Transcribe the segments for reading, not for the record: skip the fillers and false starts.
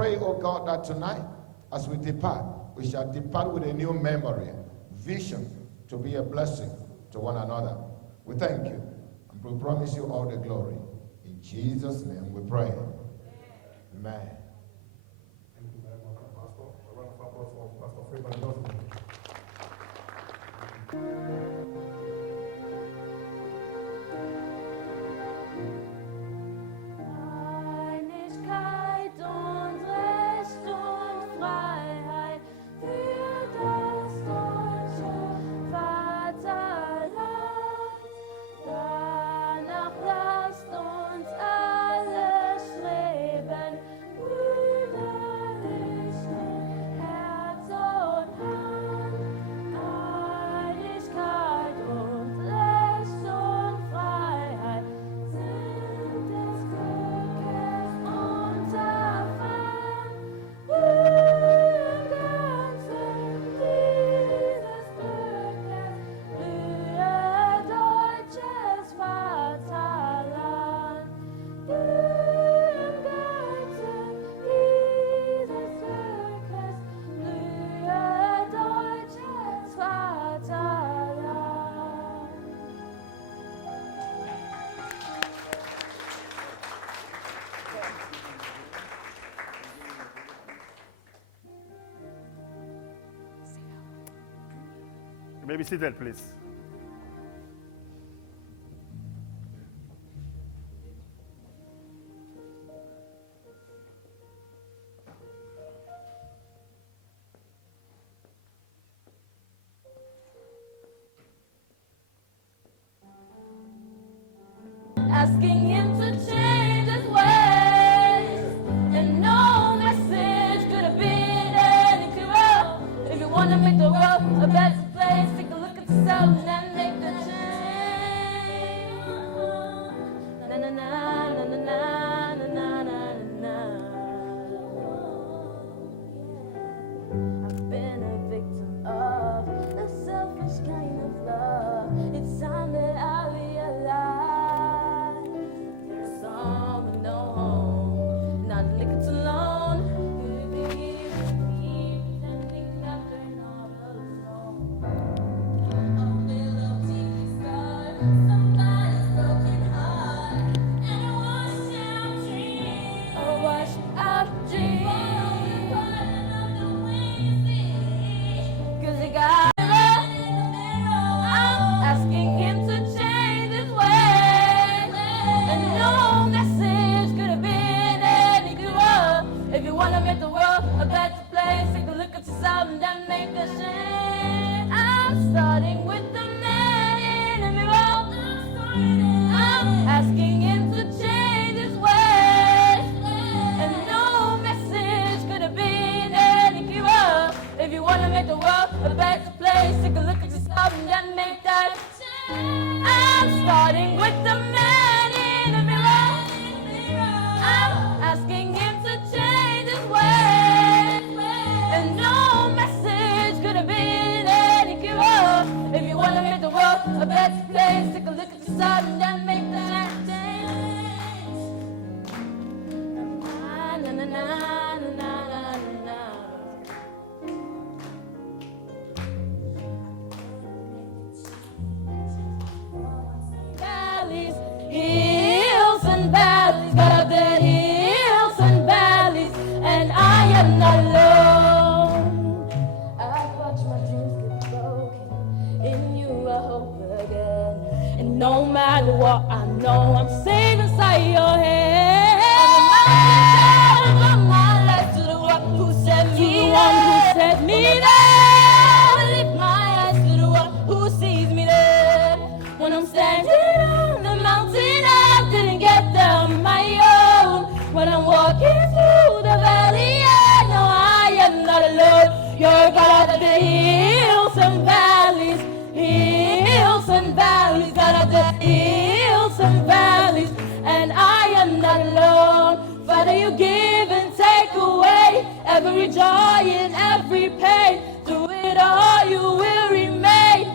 pray, oh God, that tonight, as we depart, we shall depart with a new memory, vision to be a blessing to one another. We thank you, and we promise you all the glory. In Jesus' name we pray. Amen. Thank you very much, Pastor. A round of applause for Pastor Freeman. You may be seated, please. Asking him to change his ways, and no message could have been any clearer. If you want to make the world a better place, take a look at yourself and make the change. Na na na na na na na na na. I've been a victim of a selfish kind of love. It's time that I realize. Starting with the man in the mirror, I'm asking him to change his ways, and no message could have been any clearer. If you want to make the world a better place, take a look at yourself and then make that change. I'm starting with the man in the mirror, I'm asking him to change his ways, and no message could have been any clearer. If you want to make the world a better place, take a look at yourself and then make that change. Na na na na na na na. Valleys, hills and valleys, got up the hills and valleys, and I am not alone. I've watched my dreams get broken. In you I hope again. And no matter what, I know I'm safe inside your hand. From my life to the one who set me there. I lift my eyes to the one who sees me there. When I'm standing on the mountain, I didn't get there on my own. When I'm walking through the valley, I know I am not alone. You're God of the hills and valleys, God of the hills and valleys, and I am not alone. Father, you give and take away every joy and every pain. Through it all, you will remain.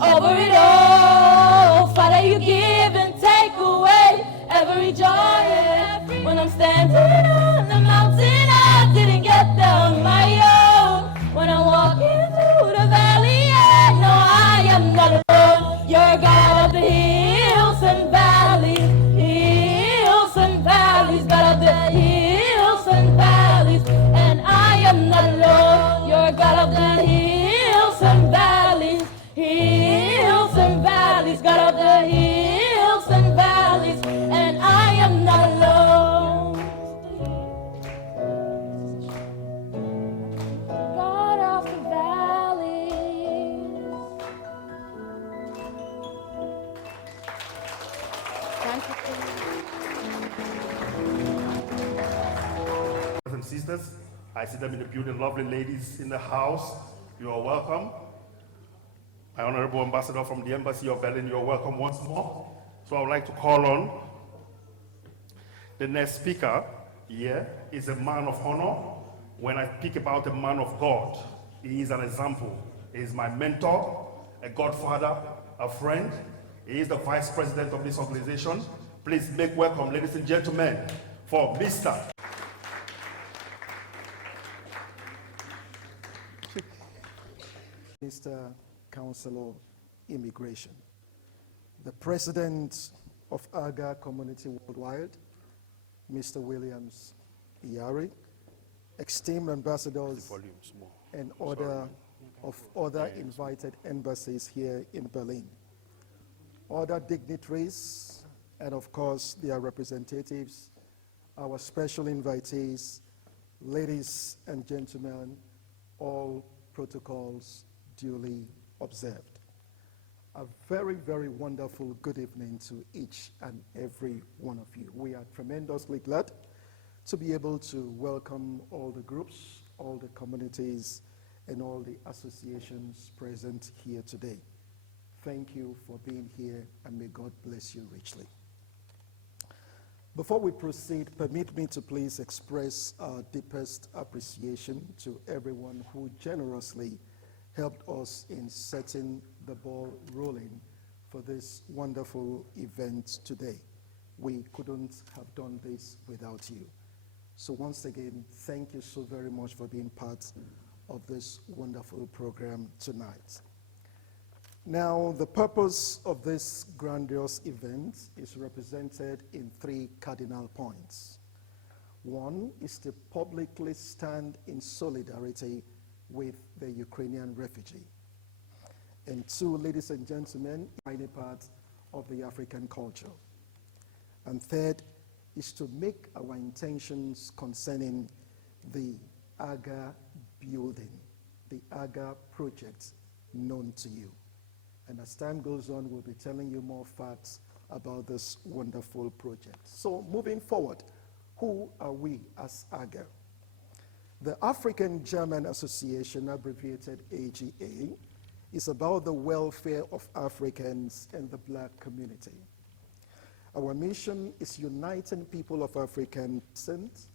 Over it all, Father, you give and take away every joy and every. When I'm standing on the mountain, Thank you, please. Brothers and sisters, I see them in the building, lovely ladies in the house. You are welcome. My honorable ambassador from the Embassy of Berlin, you are welcome once more. So I would like to call on the next speaker here is a man of honor. When I speak about a man of God, he is an example. He is my mentor, a godfather, a friend. He is the vice president of this organization. Please make welcome, ladies and gentlemen, for Mr. Mr. Council of Immigration, the President of AGA Community Worldwide, Mr. Williams Iyari, esteemed ambassadors and other invited embassies here in Berlin, other dignitaries, and of course their representatives, our special invitees, ladies and gentlemen, all protocols duly observed. A very, very wonderful good evening to each and every one of you. We are tremendously glad to be able to welcome all the groups, all the communities, and all the associations present here today. Thank you for being here, and may God bless you richly. Before we proceed, permit me to please express our deepest appreciation to everyone who generously helped us in setting the ball rolling for this wonderful event today. We couldn't have done this without you. So once again, thank you so very much for being part of this wonderful program tonight. Now, the purpose of this grandiose event is represented in 3 cardinal points. 1 is to publicly stand in solidarity with the Ukrainian refugee. And 2, ladies and gentlemen, tiny part of the African culture. And 3rd is to make our intentions concerning the AGA building, the AGA project, known to you. And as time goes on, we'll be telling you more facts about this wonderful project. So moving forward, who are we as AGA? The African German Association, abbreviated AGA, is about the welfare of Africans and the black community. Our mission is uniting people of African descent,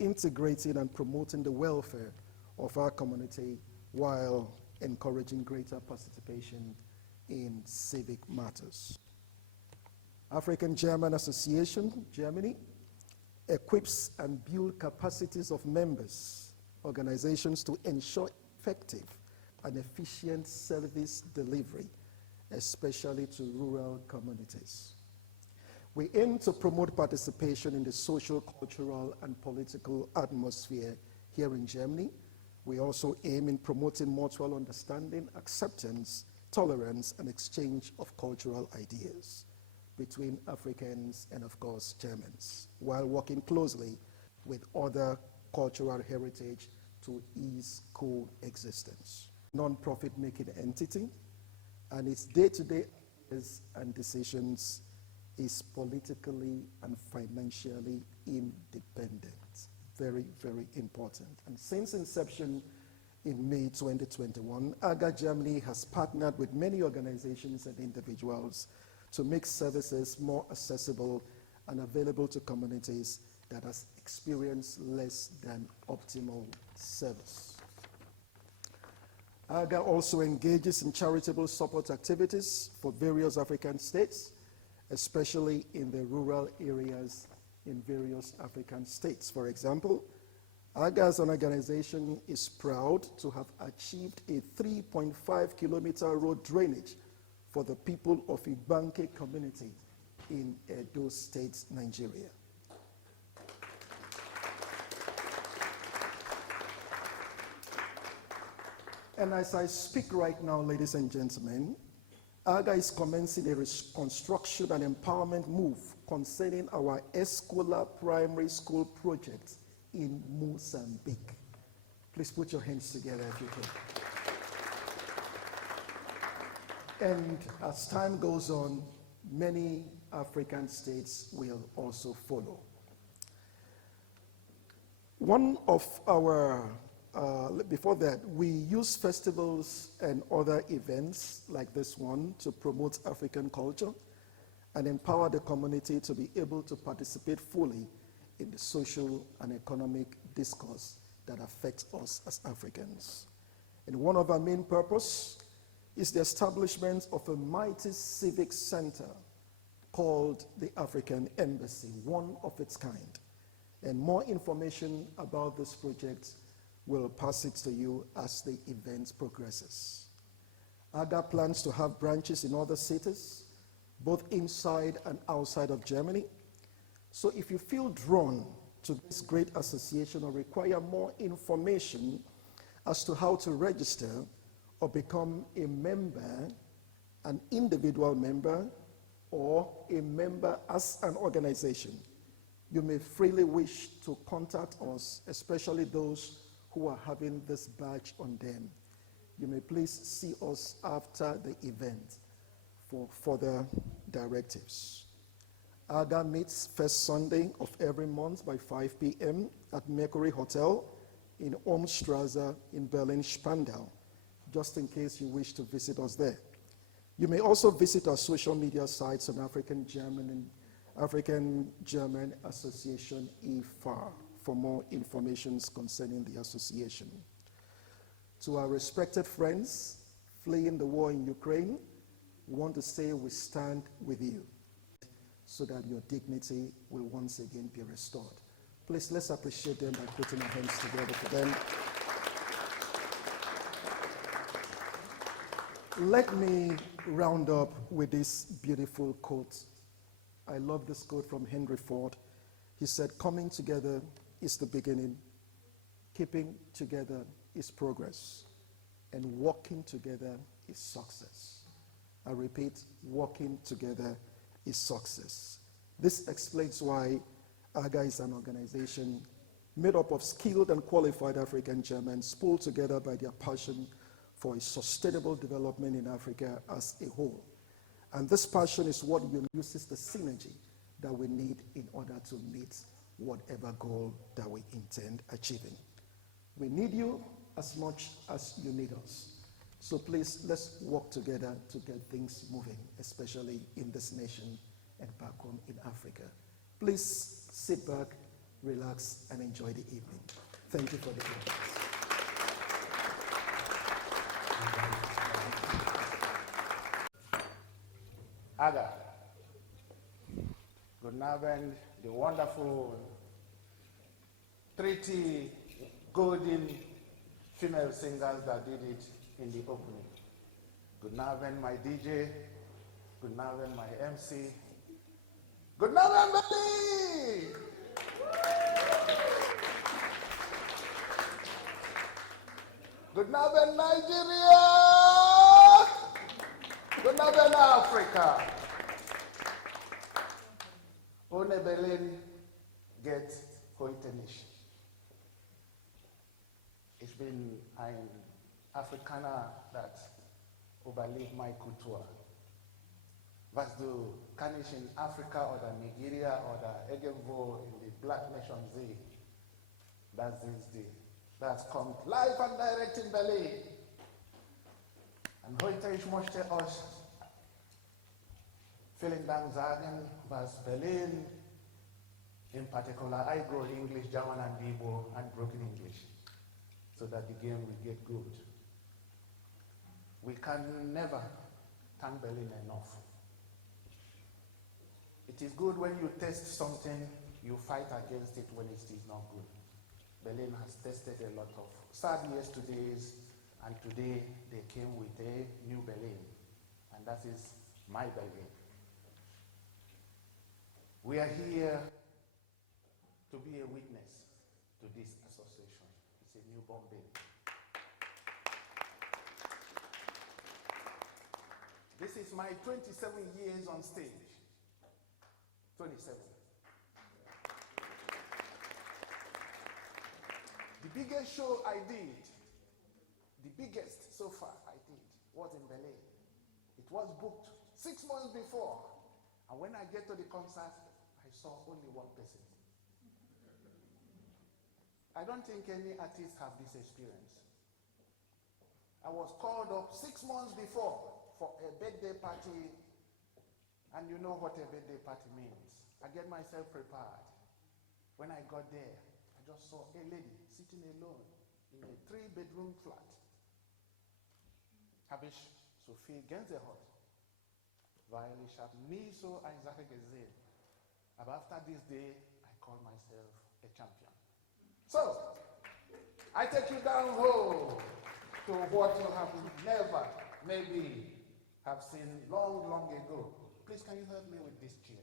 integrating and promoting the welfare of our community while encouraging greater participation in civic matters. African German Association, Germany, equips and builds capacities of members, organizations to ensure effective and efficient service delivery, especially to rural communities. We aim to promote participation in the social, cultural, and political atmosphere here in Germany. We also aim in promoting mutual understanding, acceptance, tolerance, and exchange of cultural ideas between Africans and, of course, Germans, while working closely with other cultural heritage to ease coexistence. Non-profit making entity, and its day-to-day affairs and decisions is politically and financially independent. Very, very important. And since inception in May 2021, AGA Germany has partnered with many organizations and individuals to make services more accessible and available to communities that has experienced less than optimal service. AGA also engages in charitable support activities for various African states, especially in the rural areas in various African states. For example, AGA as an organization is proud to have achieved a 3.5-kilometer road drainage for the people of Ibanke community in Edo State, Nigeria. And as I speak right now, ladies and gentlemen, AGA is commencing a reconstruction and empowerment move concerning our Escola Primary School project in Mozambique. Please put your hands together if you can. And as time goes on, many African states will also follow. One of our, before that, we use festivals and other events like this one to promote African culture and empower the community to be able to participate fully in the social and economic discourse that affects us as Africans. And one of our main purpose is the establishment of a mighty civic center called the African Embassy, one of its kind. And more information about this project will pass it to you as the event progresses. AGA plans to have branches in other cities, both inside and outside of Germany. So if you feel drawn to this great association or require more information as to how to register or become a member, an individual member, or a member as an organization, you may freely wish to contact us, especially those who are having this badge on them. You may please see us after the event for further directives. AGA meets first Sunday of every month by 5 p.m. at Mercury Hotel in Ohmstrasse in Berlin-Spandau, just in case you wish to visit us there. You may also visit our social media sites on African German Association e.V.A.R. for more information concerning the association. To our respected friends fleeing the war in Ukraine, we want to say we stand with you so that your dignity will once again be restored. Please, let's appreciate them by putting our hands together for them. Let me round up with this beautiful quote. I love this quote from Henry Ford. He said, "Coming together is the beginning, keeping together is progress, and walking together is success." I repeat, walking together is success. This explains why AGA is an organization made up of skilled and qualified African Germans pulled together by their passion for a sustainable development in Africa as a whole. And this passion is what uses the synergy that we need in order to meet whatever goal that we intend achieving. We need you as much as you need us. So please, let's work together to get things moving, especially in this nation and back home in Africa. Please sit back, relax, and enjoy the evening. Thank you for the evening. AGA, good Abend, the wonderful pretty golden female singers that did it in the opening. Good Abend, my DJ. Good Abend, my MC. Good Abend, Belly! Good Abend, Nigeria! Good Abend, Africa! Ohne Berlin geht heute nicht. Ich bin ein Afrikaner, das überlebt meine Kultur. Was du kann ich in Afrika oder Nigeria oder irgendwo in die Black Nation sehen, das kommt live and direct in Berlin. Und heute ich möchte euch vielen Dank sagen, was Berlin, in particular, I go English, German, and Igbo, and broken English, so that the game will get good. We can never thank Berlin enough. It is good when you test something, you fight against it when it is not good. Berlin has tested a lot of sad yesterdays, and today they came with a new Berlin, and that is my Berlin. We are here to be a witness to this association. It's a newborn baby. This is my 27 years on stage. 27. The biggest show I did, the biggest so far I did, was in Berlin. It was booked 6 months before, And when I get to the concert, I saw only one person. I don't think any artists have this experience. I was called up 6 months before for a birthday party, and you know what a birthday party means. I get myself prepared. When I got there, I just saw a lady sitting alone in a 3-bedroom flat. Habe ich so viel Gänsehaut, weil ich habe nie so eine Sache gesehen. Aber after this day, I call myself a champion. So, I take you down home to what you have never, maybe, have seen long, long ago. Please, can you help me with this chair?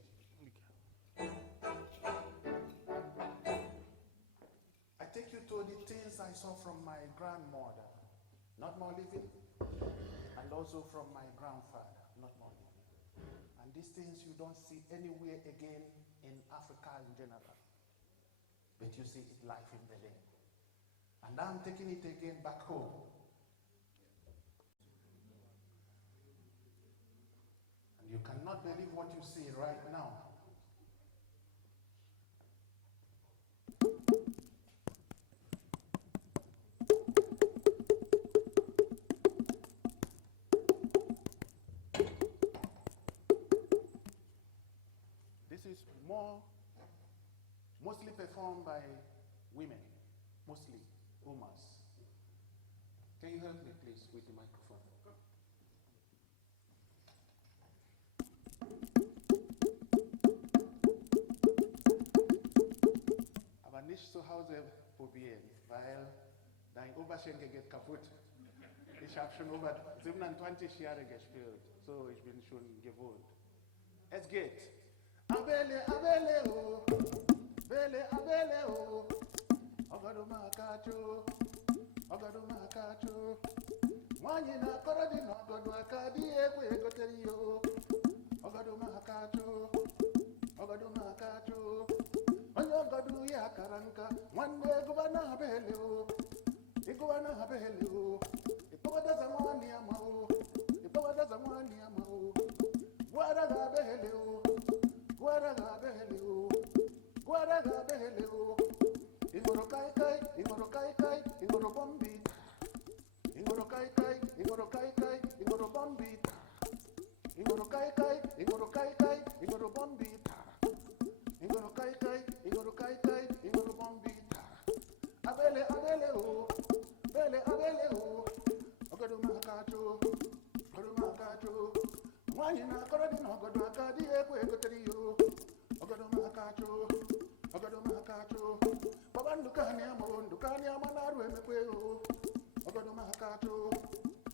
I take you to the things I saw from my grandmother, not more living, and also from my grandfather, not more living. And these things you don't see anywhere again in Africa in general, but you see it live in Berlin. And I'm taking it again back home. And you cannot believe what you see right now. This is mostly performed by women, mostly womas. Can you help me, please, with the microphone? Aber nicht zu Hause probieren, weil dein Oberschenkel geht kaputt. Ich habe schon über 27 Jahre gespielt, so ich bin schon gewohnt. Es geht. Abele, abele, oh, bele, abele, oh, ogado makacho, ogado makacho. Mwanyi na korodi na ogado akadi ekwe ekoteriyo, ogado makacho, ogado makacho. Onye ogado ya karanka, mwanwe gubana abele, oh, igubana abele, oh, ipawada zamani ama, oh, ipawada zamani ama, oh, wada abele, oh. Guaraga behelu, guaraga behelu. Ingoro kai kai, ingoro kai kai, ingoro bombita. Ingoro kai kai, ingoro kai kai, ingoro bombita. Ingoro kai kai, ingoro kai kai, ingoro bombita. Ingoro kai kai, ingoro kai kai, ingoro bombita. Abele abele o, bele abele o. Ogado makacho, ogado makacho. Mwanyi na korodi na ogado akadi ekwe ekoteriyo. Ogado makacho, ogado makacho. Baba ndukani ama naru emekweyo. Ogado makacho,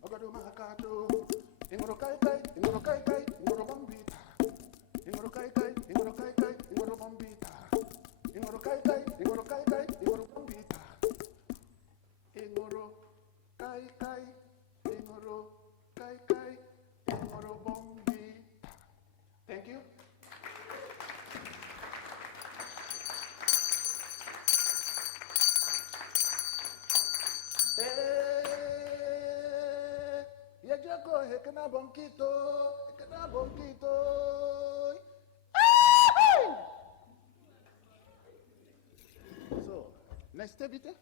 ogado makacho. Ingoro kai kai, ingoro kai kai, ingoro bombita. Ingoro kai kai, ingoro kai kai, ingoro bombita. Ingoro kai kai, ingoro kai kai, ingoro bombita. Ingoro kai kai, ingoro kai kai. Thank you. Yejako hekena bonkito. So, next evite.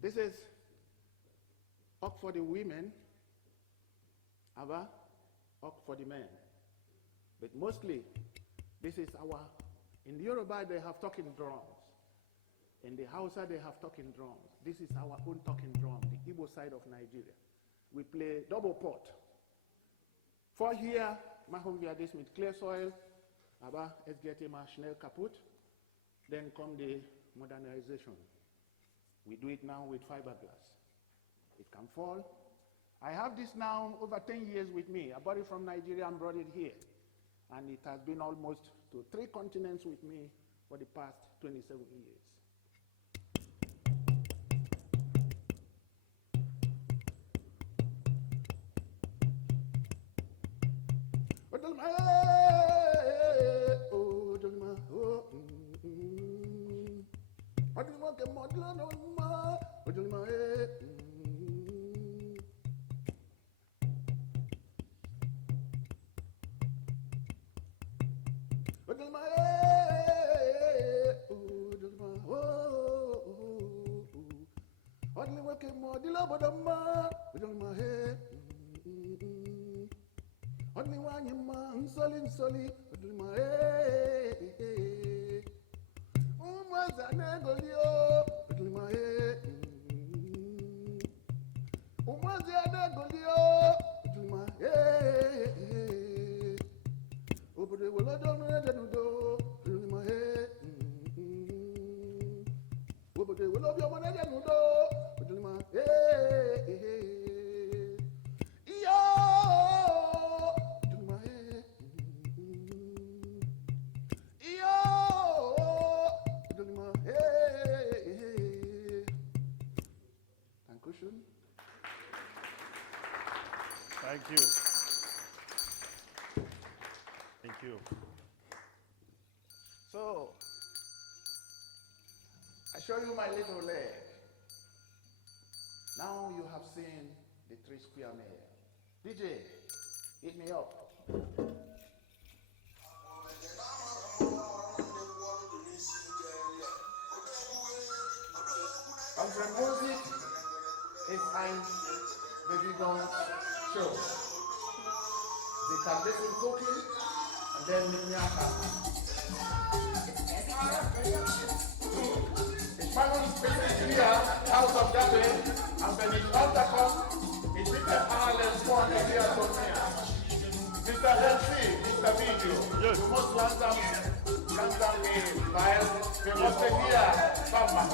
This is up for the women. Aba, up for the men. But mostly, this is in the Yoruba they have talking drums. In the Hausa they have talking drums. This is our own talking drum, the Igbo side of Nigeria. We play double pot. For here, mahomvia this with clear soil, aba, es get him schnell kaputt. Then come the modernization. We do it now with fiberglass. It can fall. I have this now over 10 years with me. I bought it from Nigeria and brought it here. And it has been almost to 3 continents with me for the past 27 years. Only one you man, soli, Umazanegolio, Obre will I don't know, my head. Obre will love your money, I don't know, my head. Thank you. Thank you. So, I show you my little leg. Now you have seen the 3 square mile. DJ, hit me up. Country music is ein Show. They can listen cooking and then Minyaka. The Spanish speaking here, House of David, and when it's altar come, it's written Ireland 400 years from here. Mr. LC, Mr. Video, yes. You must land them in file. We must be here, Bamba.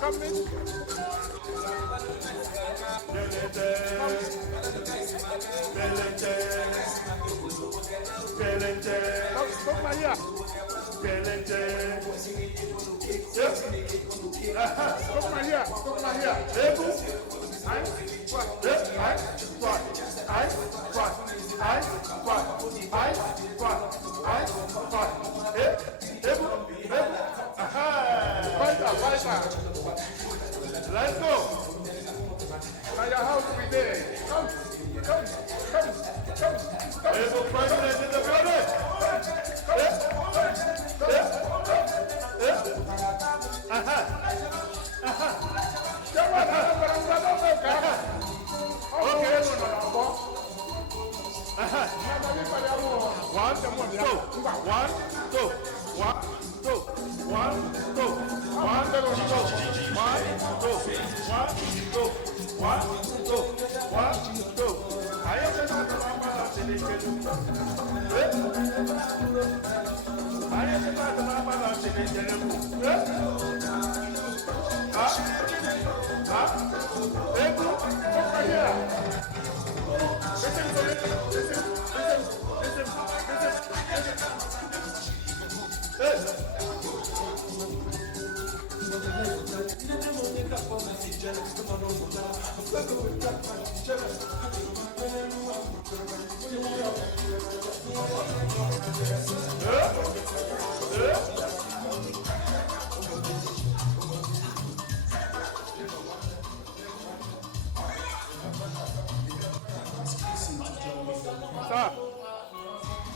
Come in. Come here. Let's go. Now your house will be there. Come. There's a president in the building.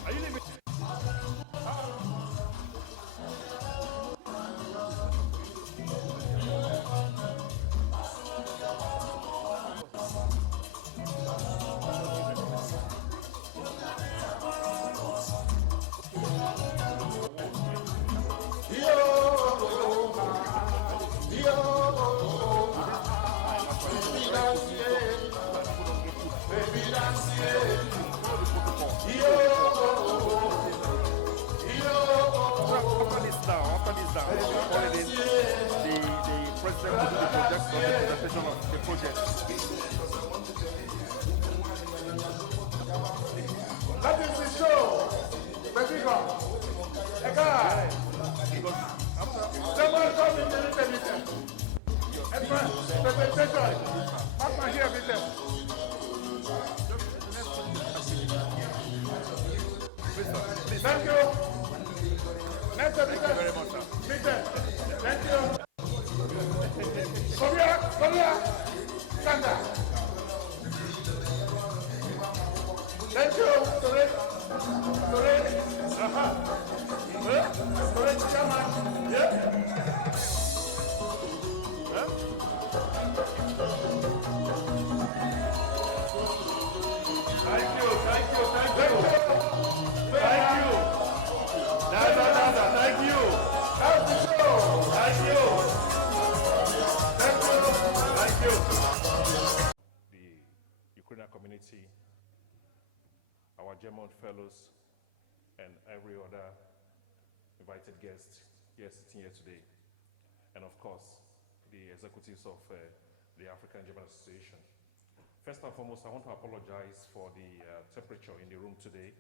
Are you leaving? Thank you. Next Thank you very much, sir. Meeting. Thank you. Come here. Come here. Stand there. Thank you. Sorry. Sorry. Sorry, chairman. Yeah. Thank you. Thank you. Thank you. Thank you. Thank you. Help the show. Thank you. Thank you. Thank you. The Ukrainian community, our German fellows, and every other invited guest here sitting here today, and of course, the executives of the African German Association. First and foremost, I want to apologize for the temperature in the room today.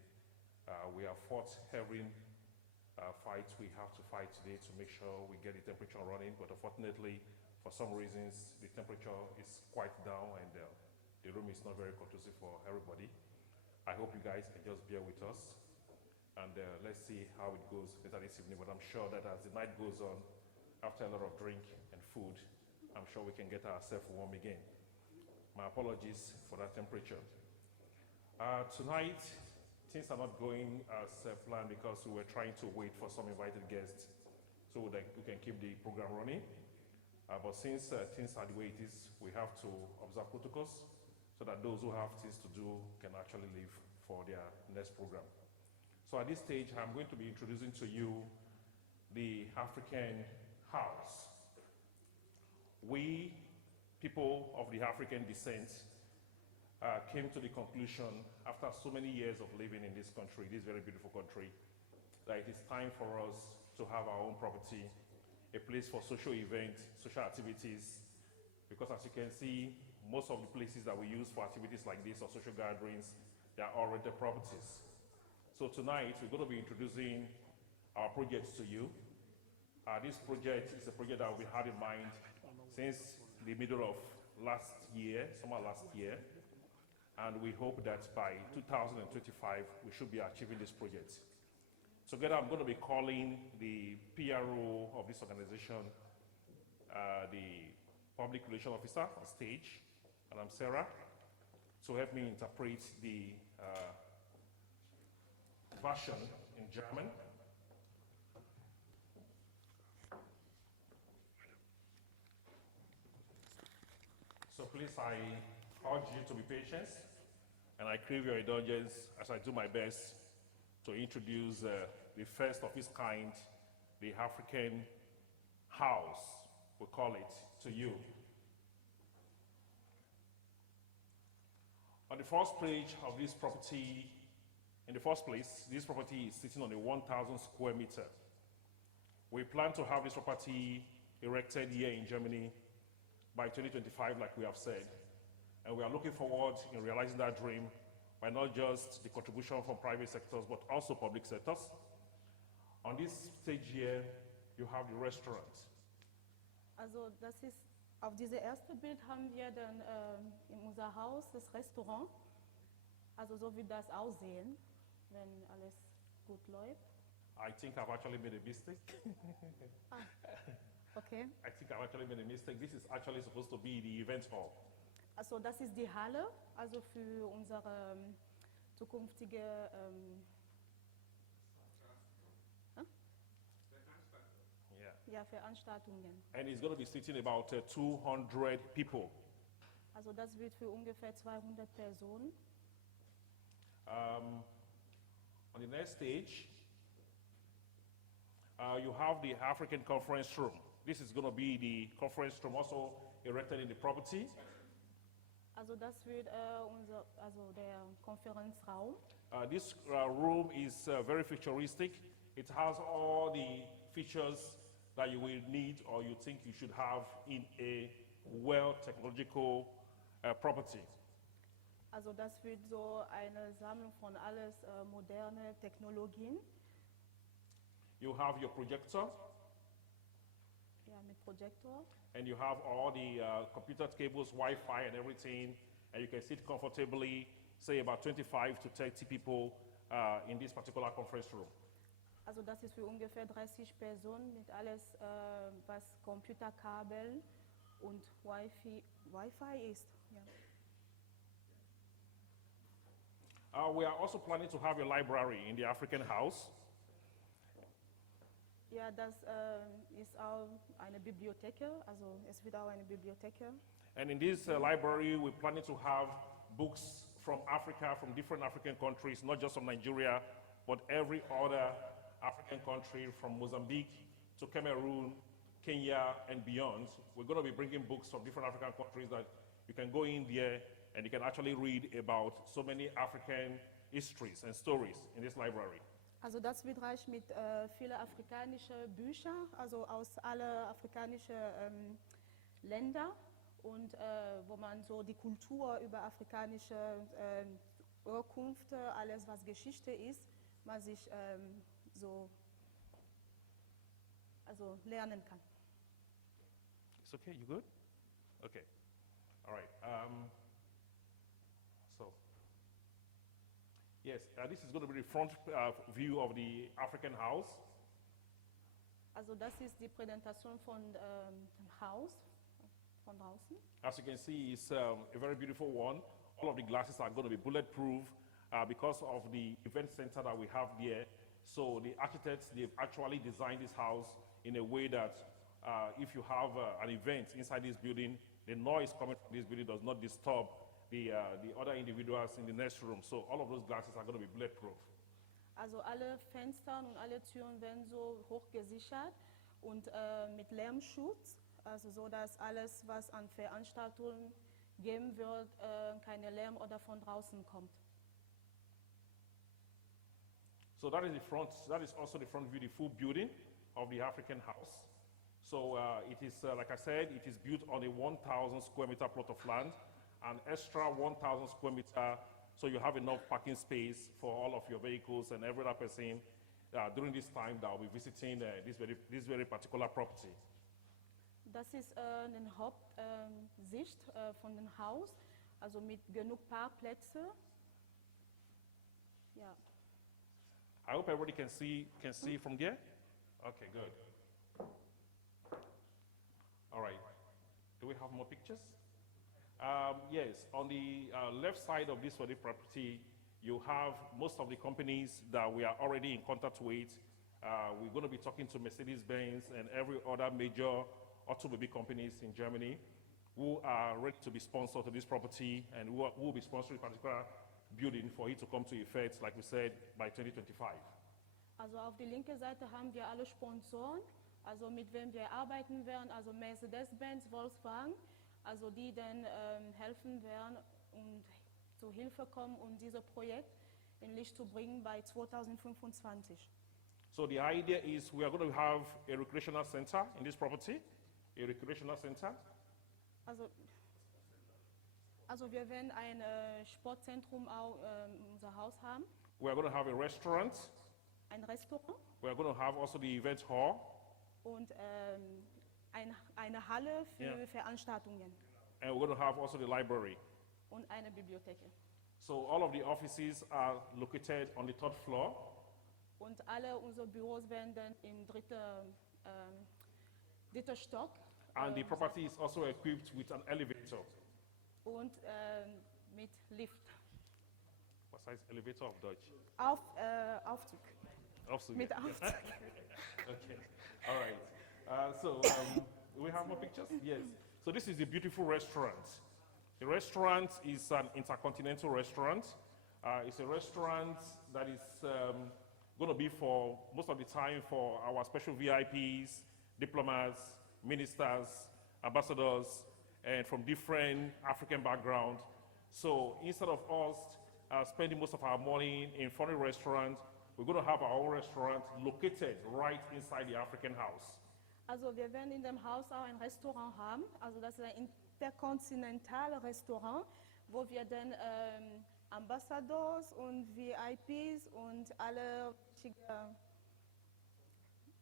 We have fought every fight we have to fight today to make sure we get the temperature running, but unfortunately, for some reasons, the temperature is quite down and the room is not very conducive for everybody. I hope you guys can just bear with us, and let's see how it goes later this evening, but I'm sure that as the night goes on, after a lot of drink and food, I'm sure we can get ourselves warm again. My apologies for that temperature. Tonight, things are not going as planned because we were trying to wait for some invited guests so that we can keep the program running. But since things are the way it is, we have to observe protocols so that those who have things to do can actually leave for their next program. So at this stage, I'm going to be introducing to you the African House. We, people of the African descent, came to the conclusion after so many years of living in this country, this very beautiful country, that it is time for us to have our own property, a place for social events, social activities, because as you can see, most of the places that we use for activities like this or social gatherings, they are all rented properties. So tonight, we're going to be introducing our projects to you. This project is a project that we had in mind since the middle of last year, summer last year, and we hope that by 2025, we should be achieving this project. Together, I'm going to be calling the PRO of this organization, the Public Relations Officer on stage, and I'm Sarah, to help me interpret the version in German. So please, I urge you to be patient, and I crave your indulgence as I do my best to introduce the first of its kind, the African House, we call it, to you. On the first page of this property, in the first place, this property is sitting on a 1,000 square meter. We plan to have this property erected here in Germany by 2025, like we have said. And we are looking forward in realizing that dream by not just the contribution from private sectors, but also public sectors. On this stage here, you have the restaurant. Also das ist, auf diesem ersten Bild haben wir dann in unser Haus das Restaurant, also so wie das aussehen, wenn alles gut läuft. I think I've actually made a mistake. Okay. I think I've actually made a mistake. This is actually supposed to be the event hall. Also das ist die Halle, also für unsere zukünftige ja, Veranstaltungen. And it's going to be seating about 200 people. Also das wird für ungefähr 200 Personen. On the next stage, you have the African conference room. This is going to be the conference room also erected in the property. Also das wird also der Konferenzraum. This room is very futuristic. It has all the features that you will need or you think you should have in a well-technological property. Also das wird so eine Sammlung von alles moderne Technologien. You have your projector. Ja, mit Projektor. And you have all the computer cables, Wi-Fi and everything, and you can sit comfortably, say about 25 to 30 people in this particular conference room. Also das ist für ungefähr 30 Personen mit alles, was Computerkabel und Wi-Fi ist. Ja. We are also planning to have a library in the African house. Ja, das ist auch eine Bibliothek, also es wird auch eine Bibliothek. And in this library, we're planning to have books from Africa, from different African countries, not just from Nigeria, but every other African country, from Mozambique to Cameroon, Kenya, and beyond. We're going to be bringing books from different African countries that you can go in there and you can actually read about so many African histories and stories in this library. Also das wird reich mit vielen afrikanischen Büchern, also aus allen afrikanischen Ländern und wo man so die Kultur über afrikanische Herkunft, alles was Geschichte ist, man sich so also lernen kann. It's okay, you good? Okay, all right. Yes, this is going to be the front view of the African house. Also das ist die Präsentation von dem Haus, von draußen. As you can see, it's a very beautiful one. All of the glasses are going to be bulletproof because of the event center that we have there. So the architects, they've actually designed this house in a way that if you have an event inside this building, the noise coming from this building does not disturb the other individuals in the next room. So all of those glasses are going to be bulletproof. Also alle Fenster und alle Türen werden so hochgesichert und mit Lärmschutz, also so, dass alles, was an Veranstaltungen geben wird, keine Lärm oder von draußen kommt. So that is the front. That is also the front view, the full building of the African house. So it is, like I said, it is built on a 1,000 square meter plot of land, an extra 1,000 square meter, so you have enough parking space for all of your vehicles and every other person during this time that will be visiting this very particular property. Das ist eine Hauptsicht von dem Haus, also mit genug Parkplätze. Ja. I hope everybody can see from there. Okay, good. All right. Do we have more pictures? Yes, on the left side of this property, you have most of the companies that we are already in contact with. We're going to be talking to Mercedes-Benz and every other major automobile companies in Germany who are ready to be sponsored to this property and who will be sponsoring a particular building for it to come to effect, like we said, by 2025. Also auf die linke Seite haben wir alle Sponsoren, also mit wem wir arbeiten werden, also Mercedes-Benz, Volkswagen, also die dann helfen werden und zu Hilfe kommen, um dieses Projekt in Licht zu bringen bei 2025. So the idea is we are going to have a recreational center in this property, a recreational center. Also wir werden ein Sportzentrum auch in unser Haus haben. We are going to have a restaurant. Ein Restaurant. We are going to have also the event hall. Und eine Halle für Veranstaltungen. And we're going to have also the library. Und eine Bibliothek. So all of the offices are located on the third floor. Und alle unsere Büros werden dann im dritten Stock. And the property is also equipped with an elevator. Und mit Lift. Was heißt Elevator auf Deutsch? Aufzug. Aufzug. Mit Aufzug. Okay, all right. So we have more pictures? Yes. So this is a beautiful restaurant. The restaurant is an intercontinental restaurant. It's a restaurant that is going to be for most of the time for our special VIPs, diplomats, ministers, ambassadors, and from different African backgrounds. So instead of us spending most of our money in foreign restaurants, we're going to have our own restaurant located right inside the African house. Also wir werden in dem Haus auch ein Restaurant haben. Also das ist ein interkontinentales Restaurant, wo wir dann Ambassadors und VIPs und alle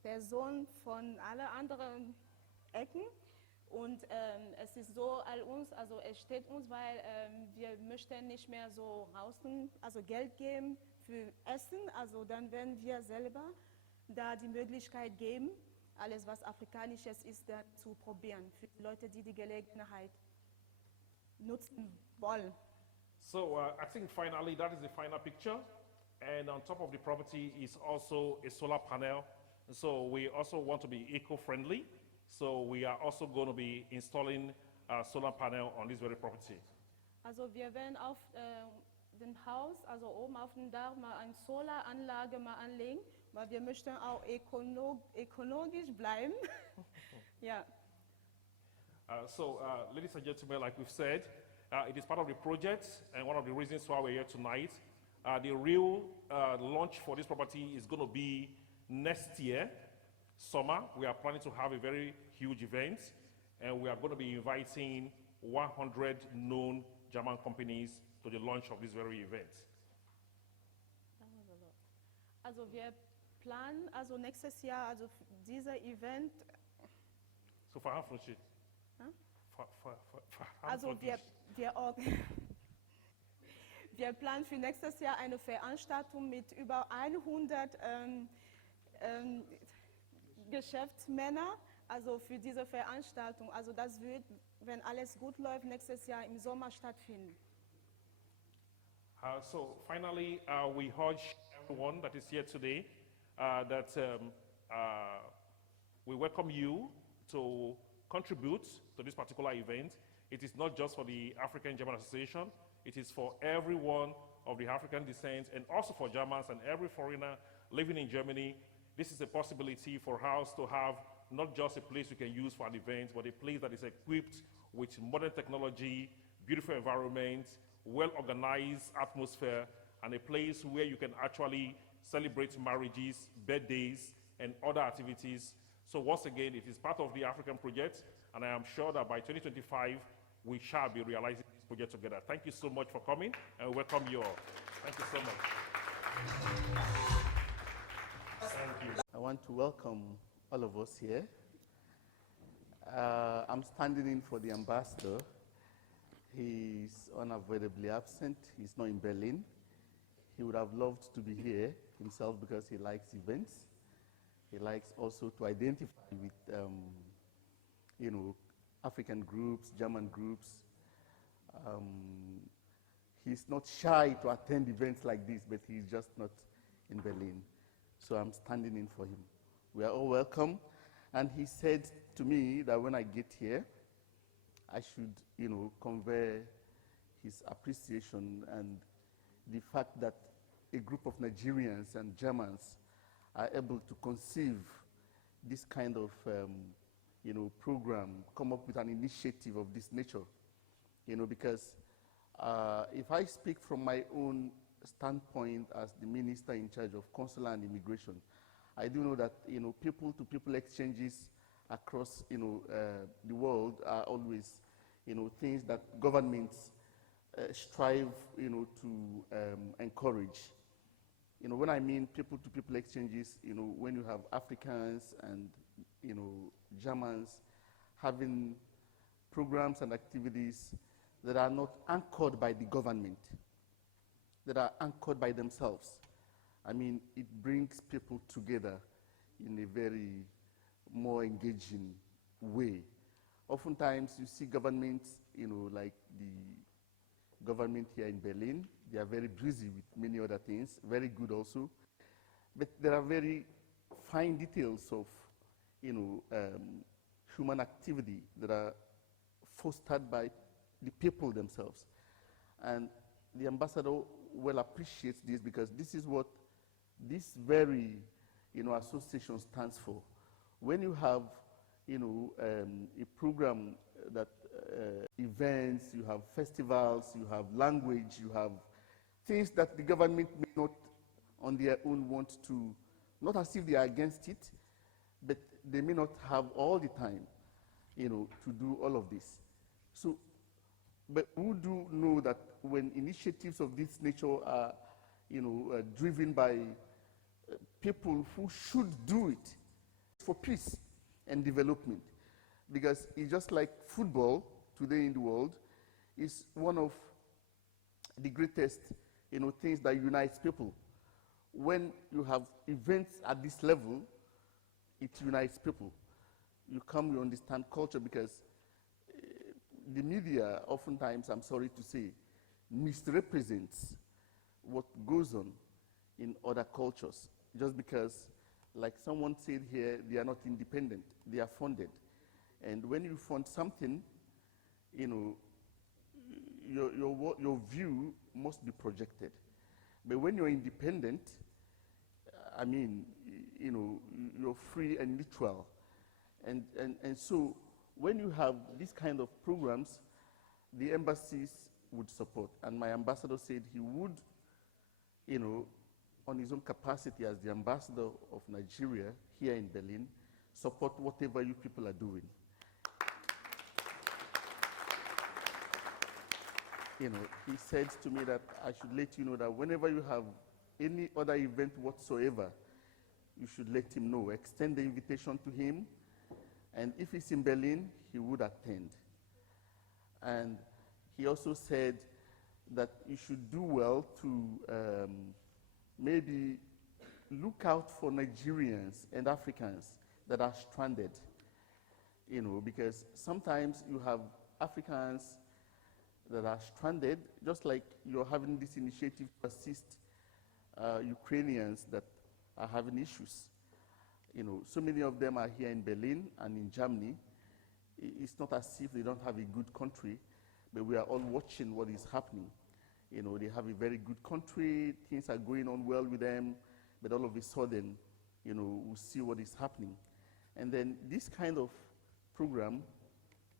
Personen von allen anderen Ecken Und es ist so, also es steht uns, weil wir möchten nicht mehr so draußen, also Geld geben für Essen, also dann werden wir selber da die Möglichkeit geben, alles was Afrikanisches ist, da zu probieren, für die Leute, die die Gelegenheit nutzen wollen. So I think finally that is the final picture. And on top of the property is also a solar panel. So we also want to be eco-friendly. So we are also going to be installing a solar panel on this very property. Also wir werden auf dem Haus, also oben auf dem Dach mal eine Solaranlage mal anlegen, weil wir möchten auch ökologisch bleiben. Ja. Ladies and gentlemen, like we've said, it is part of the project, and one of the reasons why we're here tonight. The real launch for this property is going to be next year, summer. We are planning to have a very huge event, and we are going to be inviting 100 known German companies to the launch of this very event. Also wir planen, also nächstes Jahr, also dieser Event. So verhandeln Sie. Also wir planen für nächstes Jahr eine Veranstaltung mit über 100 Geschäftsmännern, also für diese Veranstaltung. Also das wird, wenn alles gut läuft, nächstes Jahr im Sommer stattfinden. So finally, we urge everyone that is here today that we welcome you to contribute to this particular event. It is not just for the African German Association, it is for everyone of the African descent and also for Germans and every foreigner living in Germany. This is a possibility for us to have not just a place we can use for an event, but a place that is equipped with modern technology, beautiful environment, well-organized atmosphere, and a place where you can actually celebrate marriages, birthdays, and other activities. So once again, it is part of the African project, and I am sure that by 2025, we shall be realizing this project together. Thank you so much for coming, and we welcome you all. Thank you so much. Thank you. I want to welcome all of us here. I'm standing in for the ambassador. He's unavoidably absent. He's not in Berlin. He would have loved to be here himself because he likes events. He likes also to identify with, African groups, German groups. He's not shy to attend events like this, but he's just not in Berlin. So I'm standing in for him. We are all welcome. And he said to me that when I get here, I should, convey his appreciation and the fact that a group of Nigerians and Germans are able to conceive this kind of, program, come up with an initiative of this nature, because if I speak from my own standpoint as the minister in charge of consular and immigration, I do know that, people-to-people exchanges across, the world are always, things that governments strive, to encourage. When I mean people-to-people exchanges, when you have Africans and, Germans having programs and activities that are not anchored by the government, that are anchored by themselves. I mean, it brings people together in a very more engaging way. Oftentimes, you see governments, like the government here in Berlin, they are very busy with many other things, very good also. But there are very fine details of, human activity that are fostered by the people themselves. And the ambassador well appreciates this because this is what this very, association stands for. When you have, a program that events, you have festivals, you have language, you have things that the government may not on their own want to, not as if they are against it, but they may not have all the time, to do all of this. So, but we do know that when initiatives of this nature are, driven by people who should do it for peace and development, because it's just like football today in the world is one of the greatest, things that unites people. When you have events at this level, it unites people. You understand culture, because the media oftentimes, I'm sorry to say, misrepresents what goes on in other cultures, just because, like someone said here, they are not independent, they are funded. And when you fund something, your view must be projected. But when you're independent, you're free and neutral. And so when you have these kind of programs, the embassies would support. And my ambassador said he would, on his own capacity as the ambassador of Nigeria here in Berlin, support whatever you people are doing. He said to me that I should let you know that whenever you have any other event whatsoever, you should let him know. Extend the invitation to him, and if he's in Berlin, he would attend. And he also said that you should do well to maybe look out for Nigerians and Africans that are stranded, because sometimes you have Africans that are stranded, just like you're having this initiative to assist Ukrainians that are having issues. So many of them are here in Berlin and in Germany. It's not as if they don't have a good country, but we are all watching what is happening. They have a very good country, things are going on well with them, but all of a sudden, we see what is happening. And then this kind of program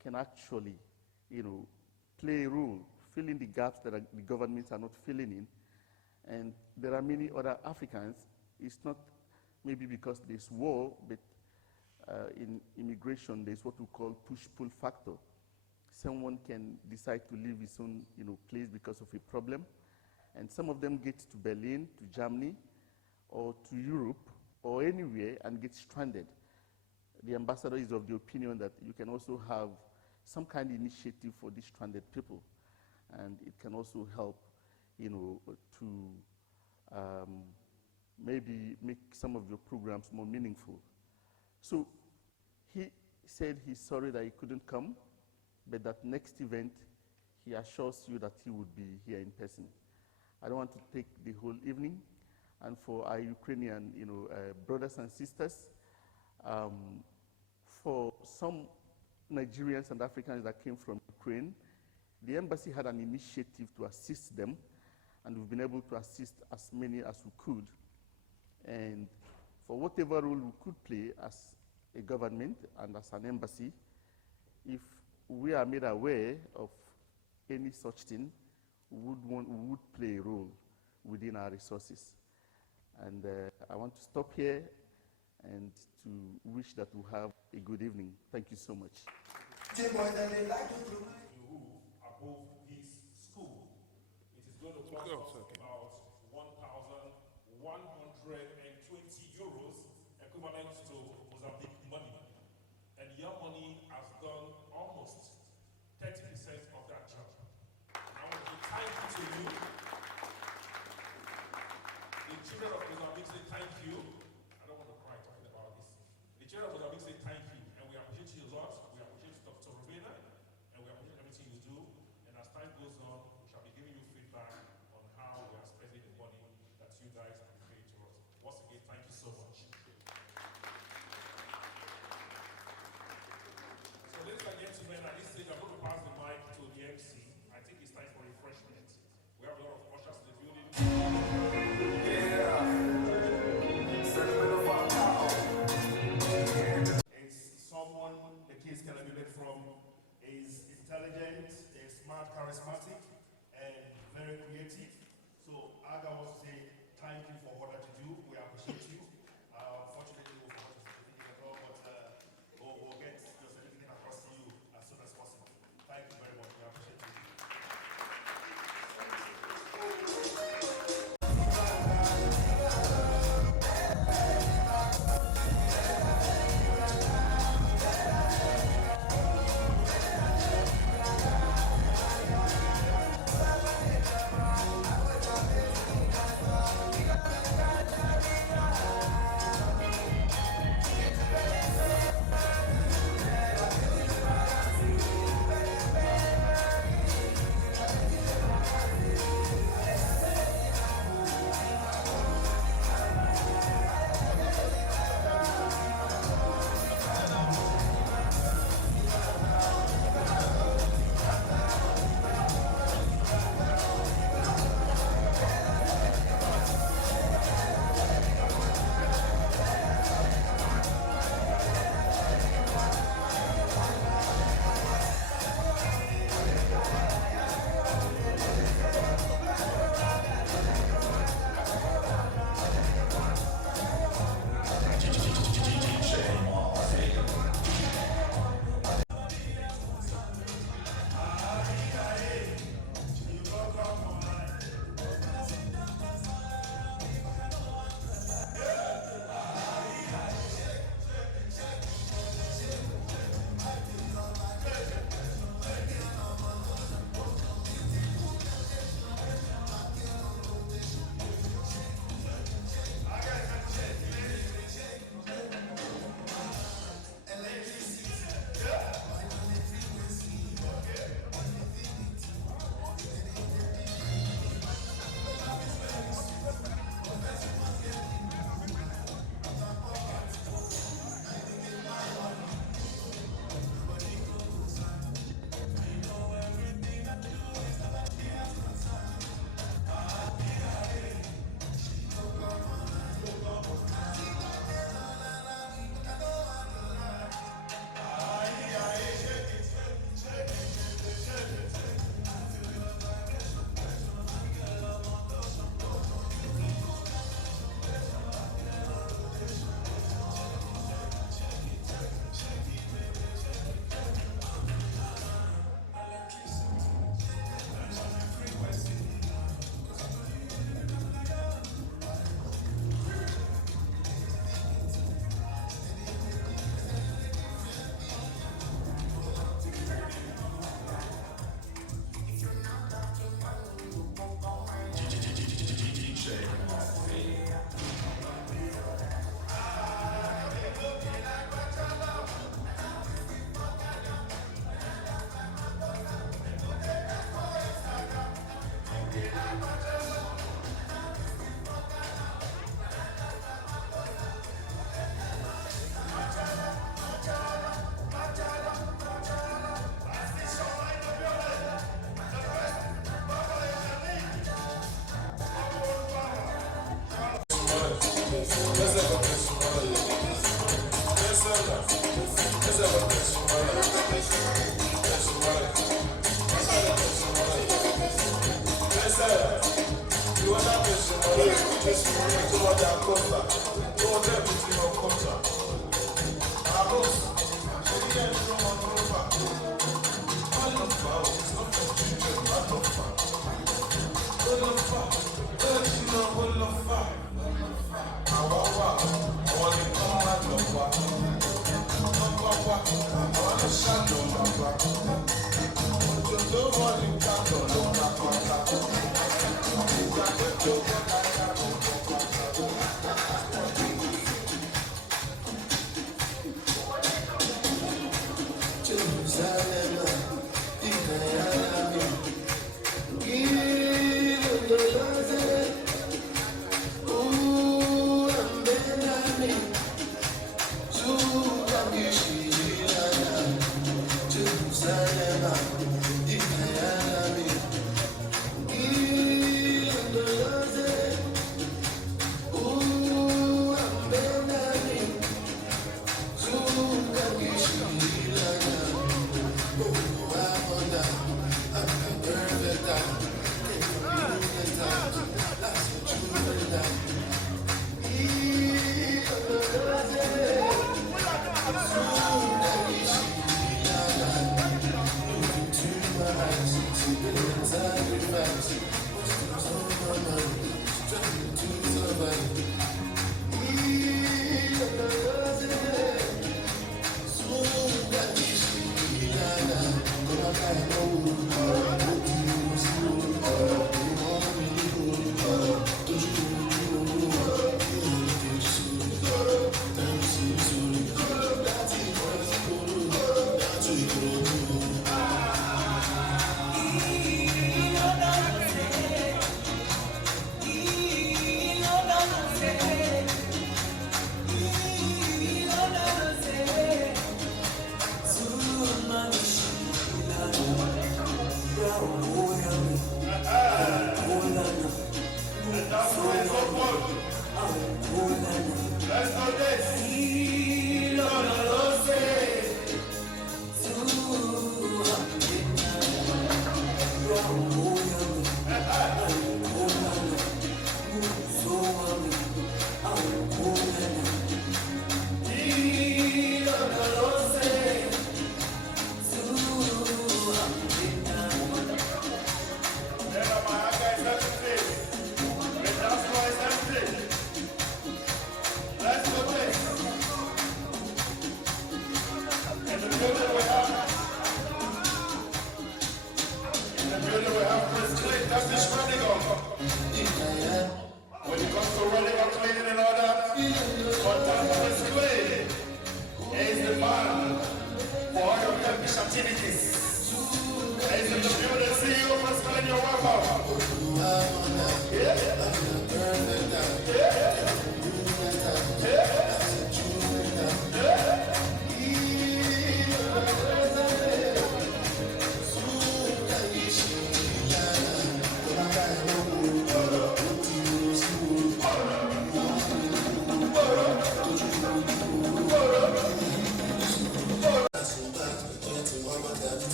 can actually, play a role, fill in the gaps that the governments are not filling in. And there are many other Africans. It's not maybe because there's war, but in immigration, there's what we call push-pull factor. Someone can decide to leave his own place because of a problem. And some of them get to Berlin, to Germany, or to Europe, or anywhere, and get stranded. The ambassador is of the opinion that you can also have some kind of initiative for these stranded people. And it can also help, to maybe make some of your programs more meaningful. So he said he's sorry that he couldn't come, but that next event, he assures you that he would be here in person. I don't want to take the whole evening. And for our Ukrainian, brothers and sisters, for some Nigerians and Africans that came from Ukraine, the embassy had an initiative to assist them, and we've been able to assist as many as we could. And for whatever role we could play as a government and as an embassy, if we are made aware of any such thing, we would play a role within our resources. And I want to stop here and to wish that we have a good evening. Thank you so much. You above his school. It is going to cost us about 1,120 euros, equivalent to Mozambique money. And your money has done almost 30% of that job. I want to thank you to you. The children of Mozambique say thank you. I don't want to cry talking about this. The children of Mozambique say thank you, and we appreciate you a lot. We appreciate Dr. Rubena, and we appreciate everything you do. And as time goes on, we shall be giving you feedback on how we are spending the money that you guys have paid to us. Once again, thank you so much. So ladies and gentlemen, at this stage, I'm going to pass the mic to the MC. I think it's time for refreshment. We have a lot of ushers in the building. It's someone the kids can emulate from, is intelligent, is smart, charismatic, and very creative. So AGA wants to say thank you for what that you do. We appreciate you. Fortunately, we'll forget to certificate as well, but we'll get your certificate across to you as soon as possible. Thank you.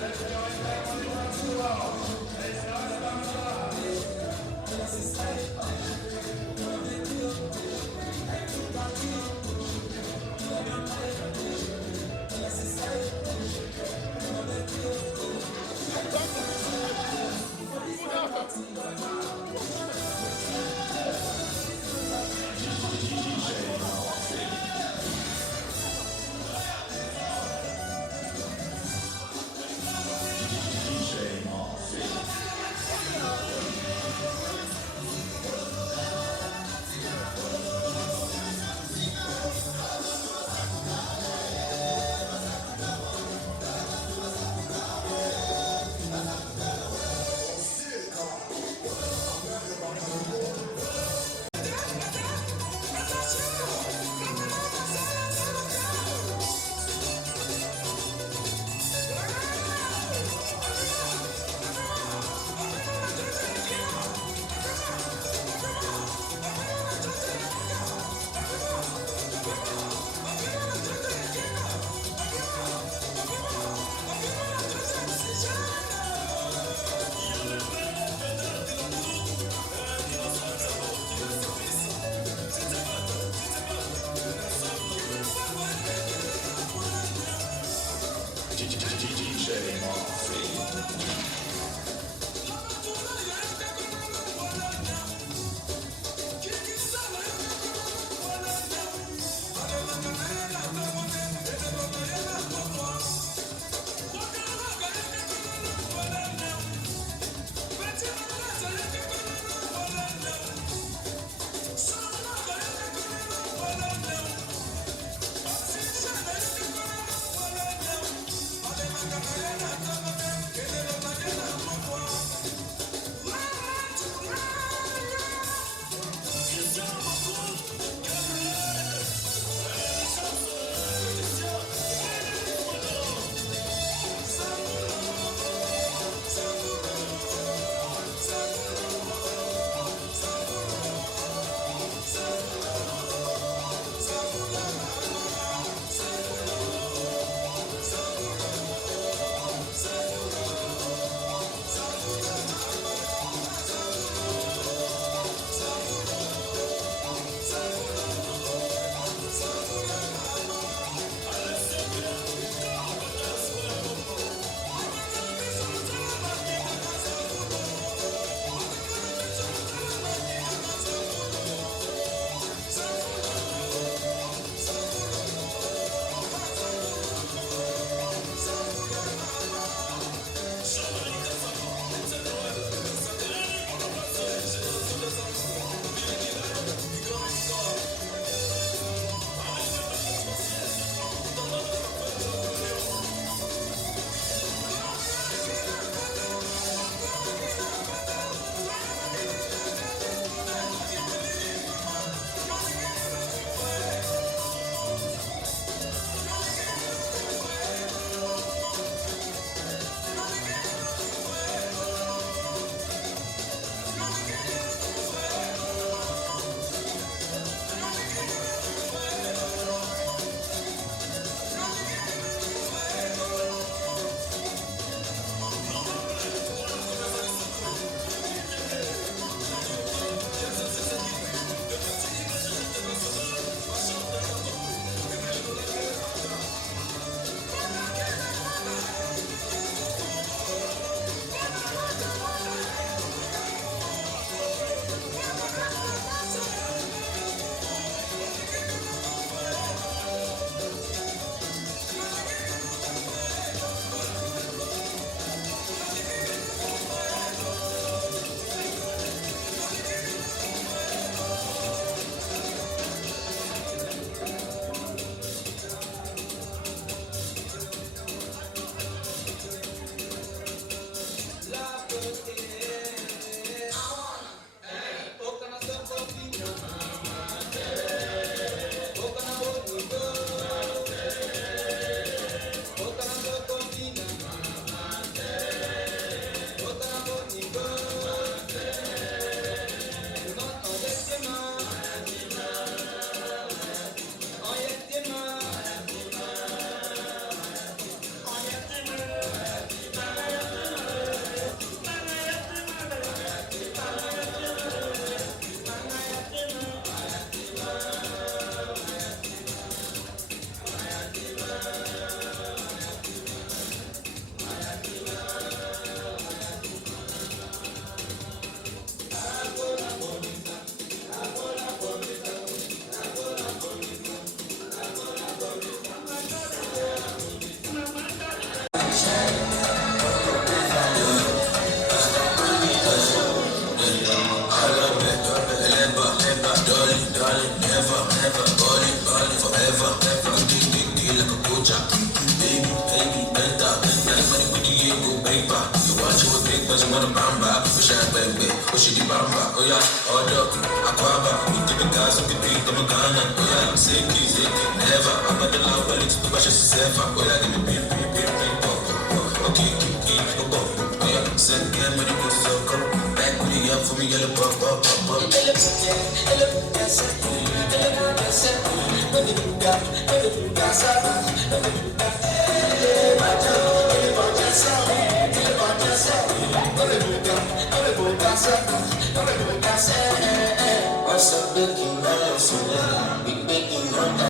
Let's go. She was big, but she wanna bamba. Wish I had baby, oh she the bamba. Oh yeah, order, aquaba. We give it gas, we beat, I'm a Ghana. Oh yeah, I'm sick, never. I'm at the love, but it's too much, it's safer. Oh yeah, give me beep, okay, oh, oh yeah, send game when it goes so come. Back with the up for me, yellow pop. What's up, looking nice, we making on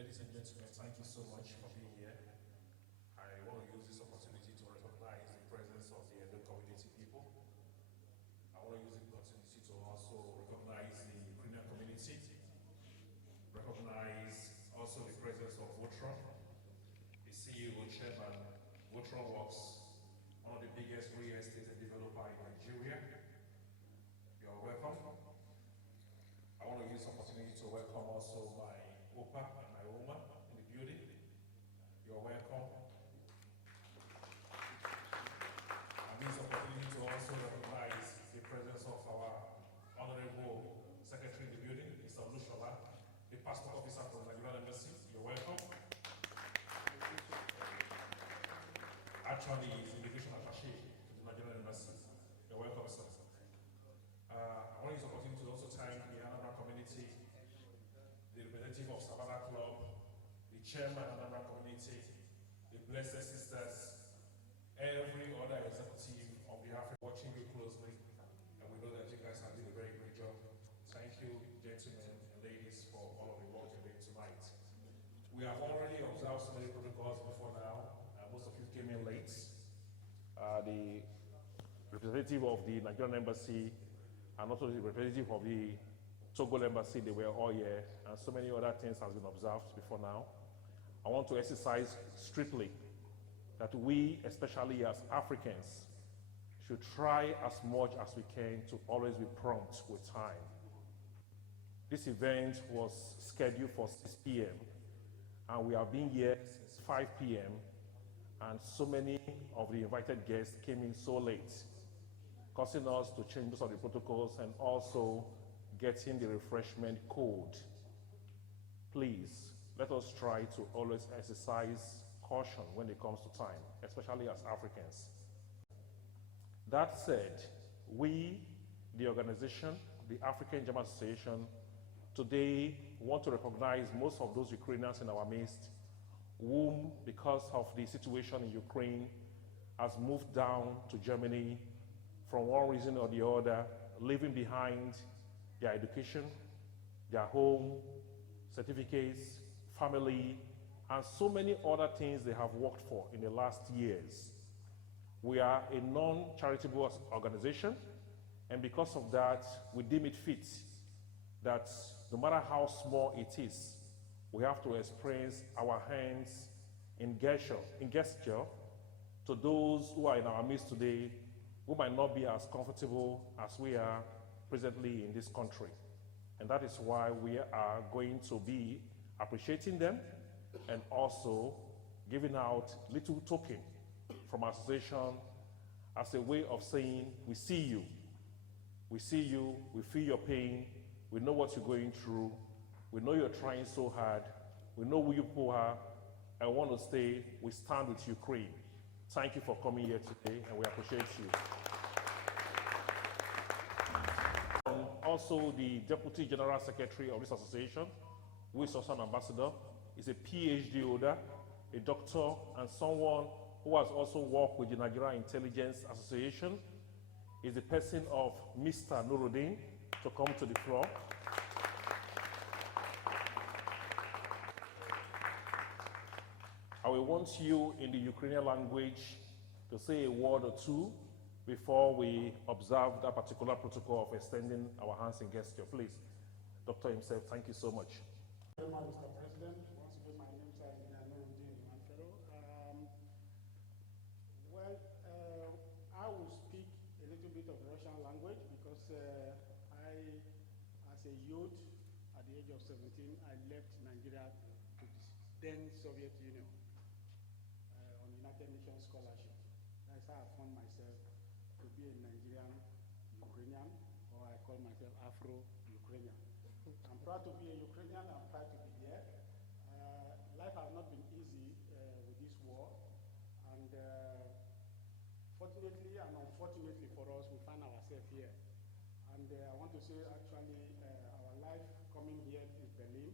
Ladies and gentlemen, thank you so much for being here. I want to use this opportunity to recognize the presence of the Edo community people. I want to use the opportunity to also recognize the Ukrainian community, recognize also the presence of Votron, the CEO, Chairman. Votron Works, one of the biggest real estate developer in Nigeria. You are welcome. I want to use this opportunity to welcome also my Opa and my Oma in the building. You're welcome. I use this opportunity to also recognize the presence of our Honorable Secretary in the building, Mr. Lushola, the Passport Officer from the Nigerian Embassy. You're welcome. Actually, he's immigration attaché to the Nigerian Embassy. You're welcome, sir. I want to use the opportunity to also thank the Anambra community, the representative of Savannah Club, the chairman of the Anambra community, the Blessed Sisters, every other executive on behalf of watching you closely, and we know that you guys have done a very great job. Thank you, gentlemen and ladies, for all of the work you're doing tonight. We have already observed so many protocols before now. Most of you came in late. The representative of the Nigerian Embassy and also the representative of the Togo Embassy, they were all here, and so many other things has been observed before now. I want to emphasize strictly that we, especially as Africans, should try as much as we can to always be prompt with time. This event was scheduled for 6 p.m. and we have been here since 5 p.m. and so many of the invited guests came in so late, causing us to change most of the protocols and also getting the refreshment code. Please, let us try to always exercise caution when it comes to time, especially as Africans. That said, we, the organization, the African German Association, today want to recognize most of those Ukrainians in our midst whom, because of the situation in Ukraine, has moved down to Germany from one reason or the other, leaving behind their education, their home, certificates, family, and so many other things they have worked for in the last years. We are a non-charitable organization, and because of that, we deem it fit that no matter how small it is, we have to express our hands in gesture to those who are in our midst today who might not be as comfortable as we are presently in this country. And that is why we are going to be appreciating them and also giving out little token from our association as a way of saying, we see you. We see you, we feel your pain, we know what you're going through, we know you're trying so hard, we know who you people are, and we want to say, we stand with Ukraine. Thank you for coming here today, and we appreciate you. And also, the Deputy General Secretary of this association, who is also an ambassador, is a PhD holder, a doctor, and someone who has also worked with the Nigeria Intelligence Association, is the person of Mr. Nuruddin to come to the floor. I will want you in the Ukrainian language to say a word or two before we observe that particular protocol of extending our hands in gesture. Please, Doctor himself, thank you so much. Thank you very much, Mr. President. Once again, my name is Nuruddin Imanfero. I will speak a little bit of Russian language because I, as a youth, at the age of 17, I left Nigeria to the then Soviet Union on United Nations scholarship. That's how I found myself to be a Nigerian Ukrainian, or I call myself Afro-Ukrainian. I'm proud to be a Ukrainian. I'm proud to be here. Life has not been easy with this war, and fortunately and unfortunately for us, we find ourselves here. And I want to say, actually, our life coming here in Berlin,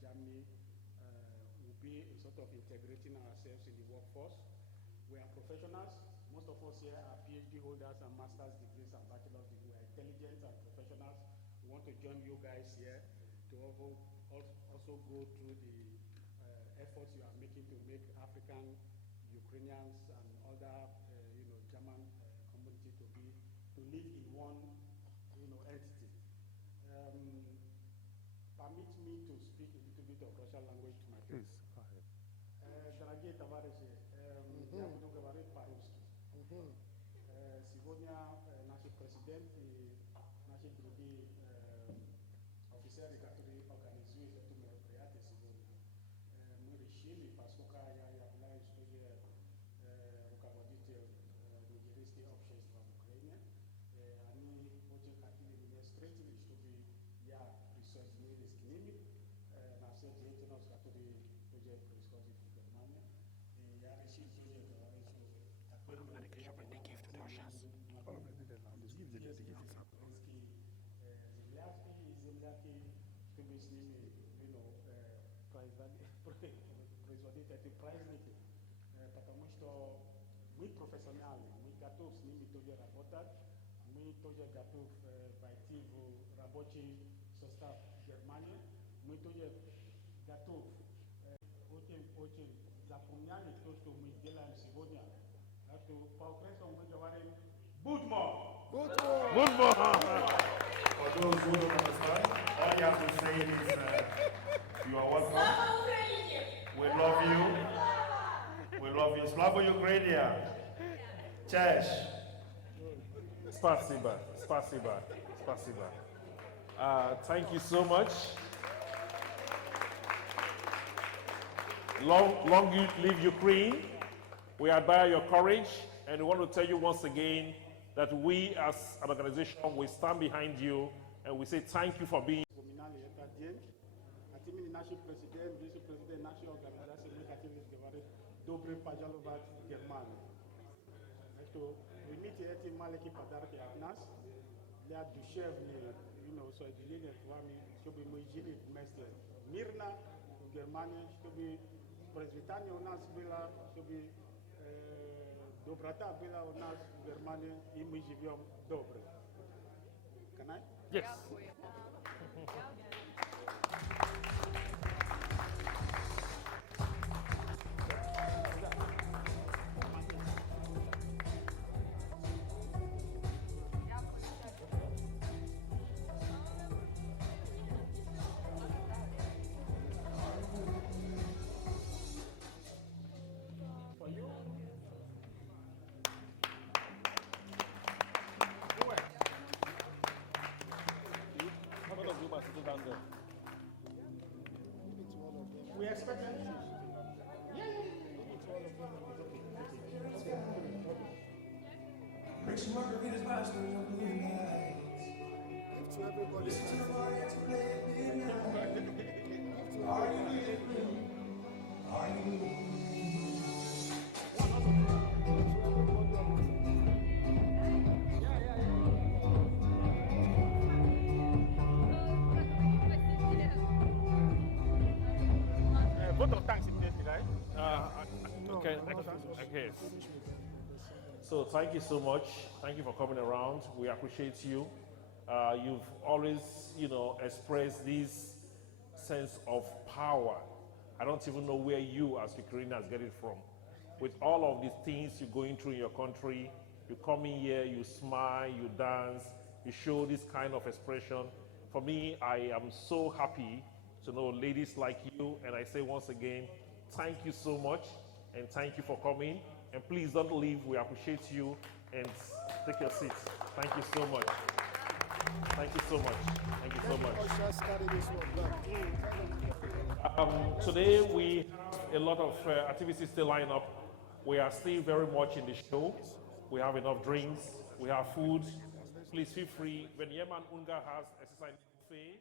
Germany, will be a sort of integrating ourselves in the workforce. We are professionals. Most of us here are PhD holders and master's degrees and bachelor's degrees. We are intelligent and professionals. We want to join you guys here to also go through the efforts you are making to make African, Ukrainians, and other German community to live in one entity. Permit me to speak a little bit of Russian language to my friends. Please, go ahead. Дорогие товарищи, я буду говорить по-русски. Сегодня наш президент и наши другие офицеры, которые организуют это мероприятие сегодня, мы решили, поскольку я являюсь тоже руководителем нигерийского общества в Украине, они очень хотели меня встретить, чтобы я присоединился к ним на все деятельность, которые тоже происходит в Германии. И я решил тоже говорить, что такое мероприятие чтобы с ними производить эти праздники, потому что мы профессионалы, мы готовы с ними тоже работать, мы тоже готовы войти в рабочий состав Германии, мы тоже готовы очень запомняли то, что мы делаем сегодня. Так что по-украински мы говорим «Будьмо!» Будьмо! For those who don't understand, all you have to say is, you are welcome. We love you. We love you. Slava Ukrainian. Cześć. Spasiba, spasiba, spasiba. Thank you so much. Long live Ukraine. We admire your courage, and we want to tell you once again that we as an organization, we stand behind you, and we say thank you for being. Для душевные, соединения с вами, чтобы мы жили вместе мирно в Германии, чтобы процветание у нас было, чтобы доброта была у нас в Германии, и мы живем добро. Can I? Yes. We expect them. Bring some margaritas, vibes, throw your blue lights. Give to everybody. Listen to the Mariachi play at midnight. Are you with me? Are you with me? Vote of thanks immediately, right? Okay. Okay. So thank you so much. Thank you for coming around. We appreciate you. You've always, expressed this sense of power. I don't even know where you, as Ukrainians, get it from. With all of these things you're going through in your country, you come in here, you smile, you dance, you show this kind of expression. For me, I am so happy to know ladies like you, and I say once again, thank you so much, and thank you for coming. And please don't leave. We appreciate you, and take your seats. Thank you so much. Thank you so much. Thank you so much. Today we have a lot of activities still lined up. We are still very much in the show. We have enough drinks. We have food. Please feel free. When Yemen Unga has exercise buffet,